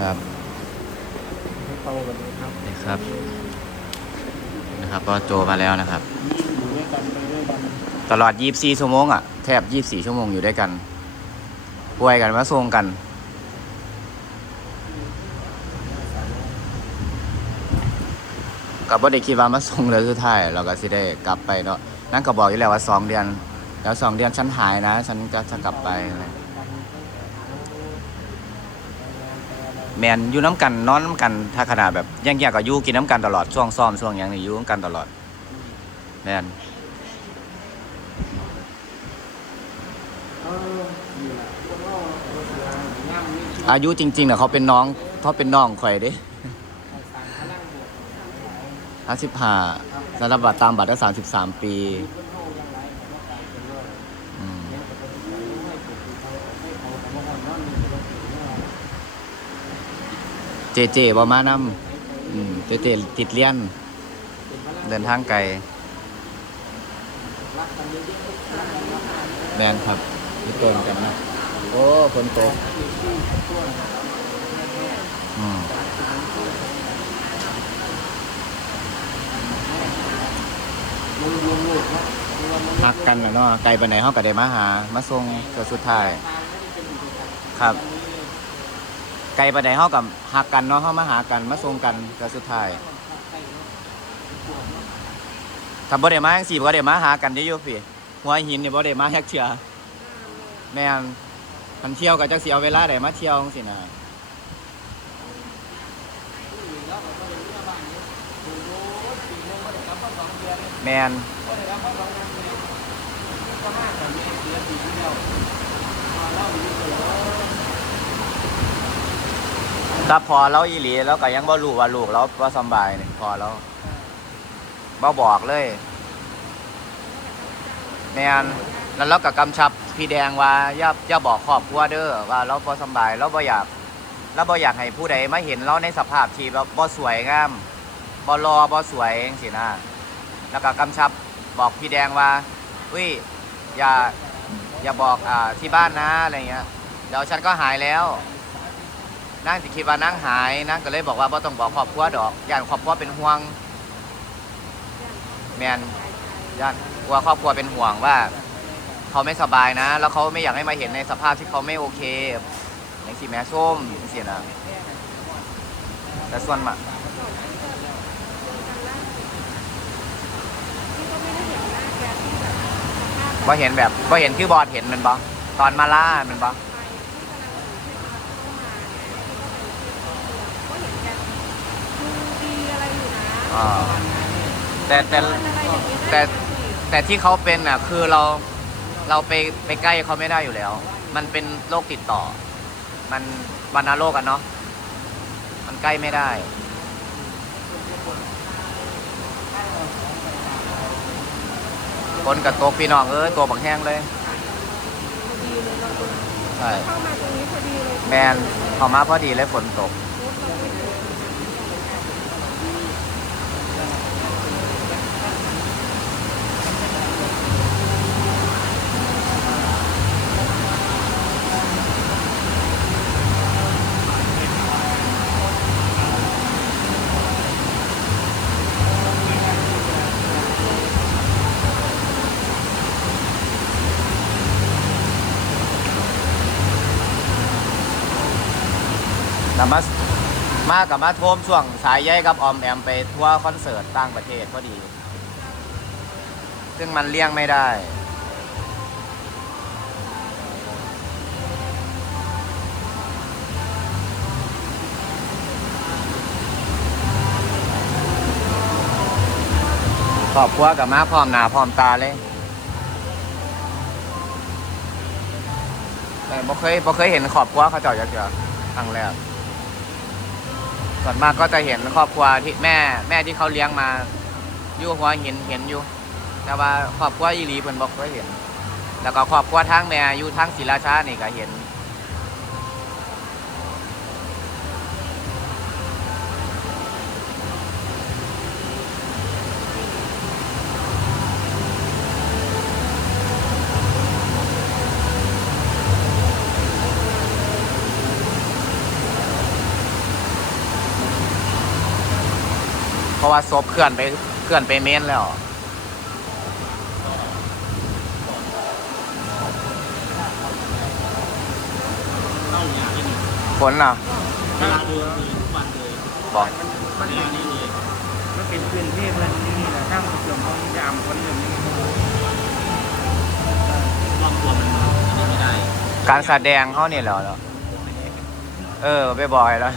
ครับ ให้โตกันเลยครับนี่ครับ นะครับ ก็โจมาแล้วนะครับ อยู่ด้วยกันไปด้วยกันตลอด 24 ชั่วโมงอะ แทบ 24 ชั่วโมงอยู่ด้วยกันป่วยกันมาส่งกัน กับบ่ได้คิดว่ามาส่งเลยสุดท้ายเราก็สิได้กลับไปเนาะนั่นก็บอกอยู่แล้วว่า 2 เดือน แล้ว 2 เดือนฉันหายนะ ฉันก็จะกลับไปอะไร แมนอยู่น้ำกันนอนน้ำกัน ถ้าขนาดแบบแย่งๆก็อยู่กินน้ำกันตลอดช่วงซ้อมช่วงหยังนี่อยู่น้ำกันตลอดแมนอายุจริงๆเนี่ยเขาเป็นน้องเขาเป็นน้องข่อยเด้ห้าสิบห้าสำหรับบัตรตามบัตรได้สามสิบสามปี เพื่อนโลกยังไรแต่ว่าการเป็นโลก อืม เนี่ยแต่เป็นการไม่ถูกเขาให้เขาแต่ว่าคนนั้นมีเราถึงเนี่ย เจเจบอมาณนั้มเจเจติดเลียน เดินทางไกลแบนครับพี่ต้นกันนะ โอ้ฝนตกพักกันนะเนาะไกลไปไหนห้องกับเดมาหา มาส่งเกือสุดท้าย ครับ ไกลไปไหนเขากับหักกันเนาะเขามาหากันมาส่งกันเกิดสุดท้ายถ้าบ่ได้มาจังสี่บ่ได้มาหากันได้อยู่พี่หัวหินนี่บ่ได้มาแฮกเชือแม่นมันเที่ยวก็จักสิเอาเวลาได้มาเที่ยวจังซี่นะแม่น ถ้าพอเราอีหลีแล้วก็ยังบ่รู้ว่าลูกเราบ่สำบายนี่พอเราบ่บอกเลยแมนแล้วเราก็กำชับพี่แดงว่าอย่าอย่าบอกครอบครัวเด้อว่าเราบ่สำบายเราบ่อยากเราบ่อยากให้ผู้ใดมาเห็นเราในสภาพที่แบบบ่สวยงามบ่รอบ่สวยจังซี่นะแล้วก็กำชับบอกพี่แดงว่าอุ้ยอย่าอย่าบอกอ่าที่บ้านนะอะไรเงี้ยเดี๋ยวฉันก็หายแล้ว นั่งสิคิดว่านั่งหายนั่งก็เลยบอกว่าบ่ต้องบอกครอบครัวดอกย่านครอบครัวเป็นห่วง แมนย่านกลัวครอบครัวเป็นห่วงว่า เขาไม่สบายนะ แล้วเขาไม่อยากให้มาเห็นในสภาพที่เขาไม่โอเคอย่างสีแม่ส้มอย่างสีนะแต่ส่วนมากว่าเห็นแบบว่าเห็นคือบอดเห็นมันบอตอนมาล่ามันบอ อ่าแต่แต่แต่แต่ที่เขาเป็นอะคือเราเราไปไปใกล้เขาไม่ได้อยู่แล้ว มันเป็นโรคติดต่อ มันวันโรคกันเนาะมันใกล้ไม่ได้ คนกับตัวพี่น้องเอ้ยตัวบักแห้งเลยใช่เข้ามาตรงนี้พอดีเลยแมนเขามาพอดีเลยฝนตก กับมามากับมาโทมช่วงสายใยกับออมแอมไปทัวร์คอนเสิร์ตต่างประเทศพอดี ซึ่งมันเลี่ยงไม่ได้ครอบครัวกับมาพร้อมหน้าพร้อมตาเลยแต่บ่เคยบ่เคยเห็นครอบครัวเขาเจ้าจักเทื่อครั้งแรก ส่วนมากก็จะเห็นครอบครัวที่แม่แม่ที่เขาเลี้ยงมาอยู่หัวเห็นเห็นอยู่ แต่ว่าครอบครัวอีหลีเพิ่นบ่เคยเห็น แล้วก็ครอบครัวทางแม่อยู่ทางศรีราชานี่ก็เห็น ราะว่าศพเคลื่อนไปเคลื่อนไปเมนแล้วฝนน่ะเวลาดินเลยทุกวันเลยบอกมันเป็นนนี่เลยมันเป็นพื้นที่เพิ่นนี่แหละทั้งเสื่อมของยามคนหนึ่งนี่ครอบครัวมันไม่ได้ การแสดงเขาเนี่ยเหรอเออไปบ่อยแล้ว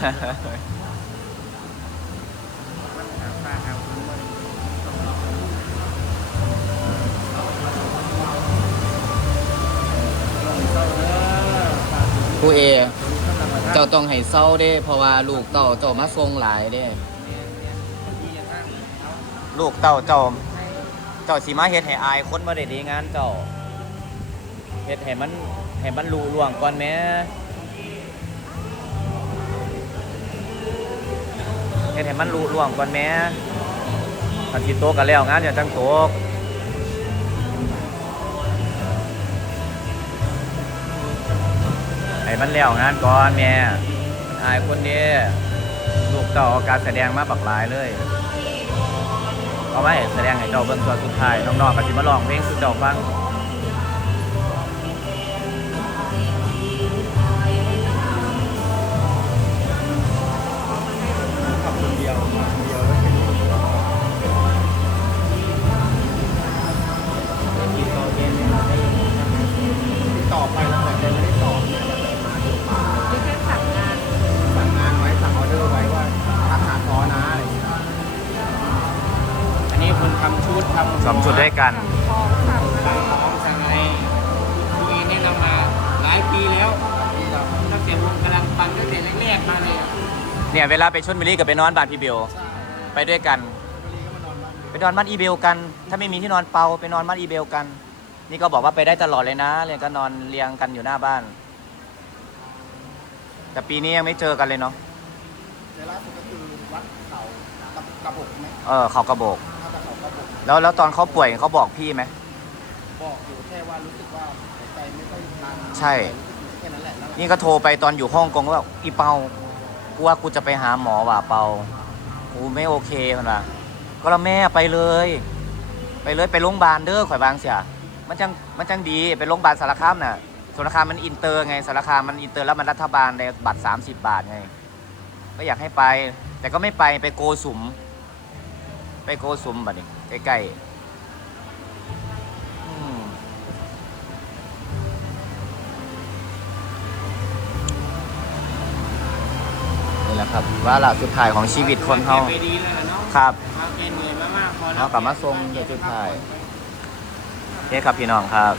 ครูเอ เจ้าต้องให้เศร้าเด้ เพราะว่าลูกเต้าเจ้ามาทรงหลายเด้ ลูกเต้าเจ้าเจ้าสีมาเฮ็ดให้อายคนมาได้ดีงานเจ้าเฮ็ดให้มันให้มันรู้ล่วงก่อนแหม่เฮ็ดให้มันรู้ล่วงก่อนแหม่คันสิโตกันแล้วงานอย่าจังโตก ให้มันแล้วงานก่อนแม่อายคนนี้ลูกเต่าเอาการแสดงมาปักหลายเลยเอาไว้แสดงให้เจ้าเบิ่งตัวสุดท้ายน้องๆก็สิมาลองเพลงสุดเจ้าฟัง กันสั่งของสั่งสั่งของสั่งอะไรคุณเองแนะนำมาหลายปีแล้วตั้งแต่วงกำลังปันตั้งแต่แรกๆมาเลยอะเนี่ยเวลาไปชนบุรีกับไปนอนบ้านพี่เบลไปด้วยกัน ไปนอนบ้านอีเบลกัน ถ้าไม่มีที่นอนเปาไปนอนบ้านอีเบลกัน นี่ก็บอกว่าไปได้ตลอดเลยนะเรียนก็นอนเรียงกันอยู่หน้าบ้าน แต่ปีนี้ยังไม่เจอกันเลยเนาะเจอล่าสุดก็คือวัดเขากระบอกไหมเออเขากระโบก แล้วแล้วตอนเขาป่วยเขาบอกพี่ไหม บอกอยู่แค่ว่ารู้สึกว่าหายใจไม่ค่อยทันใช่รู้สึกแค่นั้นแหละแล้วนี่ก็โทรไปตอนอยู่ฮ่องกงก็แบบอีเปากูว่ากูจะไปหาหมอว่ะเปากูไม่โอเคคนละก็แล้วแม่ไปเลย ไปเลยไปโรงพยาบาลเด้อข่อยบางเสีย มันจังมันจังดีไปโรงพยาบาลสารคามน่ะสารคามมันอินเตอร์ไงสารคามมันอินเตอร์แล้วมันรัฐบาลในบัตร 30 บาทไง ก็อยากให้ไป แต่ก็ไม่ไปไปโกสุม ไปโกสุมบัดนี้ ใกล้ๆนี่แหละครับ ว่าละสุดท้ายของชีวิตคนเขาไปดีแล้วเนาะครับมาแกเหนื่อยมากๆพอแล้วเอากลับมาทรงเดี๋ยวสุดท้ายโอเคครับพี่น้องครับ